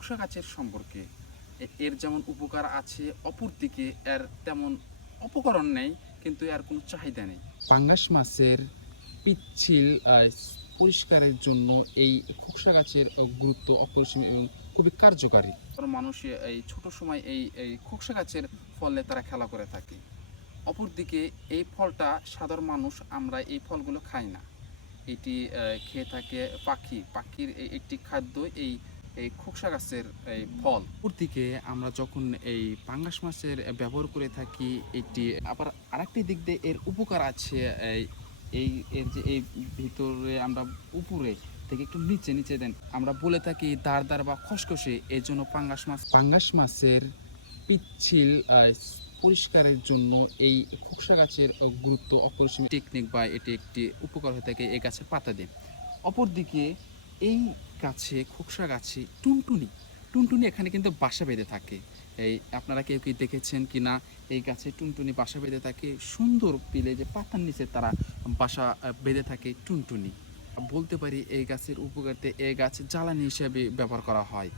খোকসা গাছের সম্পর্কে এর যেমন উপকার আছে, অপরদিকে এর তেমন অপকরণ নেই, কিন্তু এর কোনো চাহিদা নেই। পাঙ্গাস মাছের পিচ্ছিল পরিষ্কারের জন্য এই খোকসা গাছের গুরুত্ব অপরিসীম এবং খুবই কার্যকারী। মানুষ এই ছোট সময় এই এই খোকসা গাছের ফলে তারা খেলা করে থাকে। অপরদিকে এই ফলটা সাধারণ মানুষ আমরা এই ফলগুলো খাই না। এটি খেয়ে থাকে পাখির একটি খাদ্য এই এই খোকসা গাছের এই ফল। অপরদিকে আমরা যখন এই পাঙ্গাস মাছের ব্যবহার করে থাকি, এটি আবার আরেকটি দিক দিয়ে এর উপকার আছে। এই এই এর যে এই ভিতরে আমরা উপরে থেকে একটু নিচে নিচে দেন আমরা বলে থাকি দাঁড় দাঁড় বা খসখসে, এর জন্য পাঙ্গাস মাছের পিচ্ছিল পরিষ্কারের জন্য এই খোকসা গাছের গুরুত্ব অপরিসীম টেকনিক বা এটি একটি উপকার হয়ে থাকে এই গাছের পাতা দিয়ে। অপরদিকে এই গাছে খোকসা গাছে টুনটুনি টুনটুনি এখানে কিন্তু বাসা বেঁধে থাকে। এই আপনারা কেউ কি দেখেছেন কি না? এই গাছে টুনটুনি বাসা বেঁধে থাকে, সুন্দর পিলে যে পাতার নিচে তারা বাসা বেঁধে থাকে টুনটুনি। বলতে পারি এই গাছের উপকারিতা, এই গাছ জ্বালানি হিসেবে ব্যবহার করা হয়।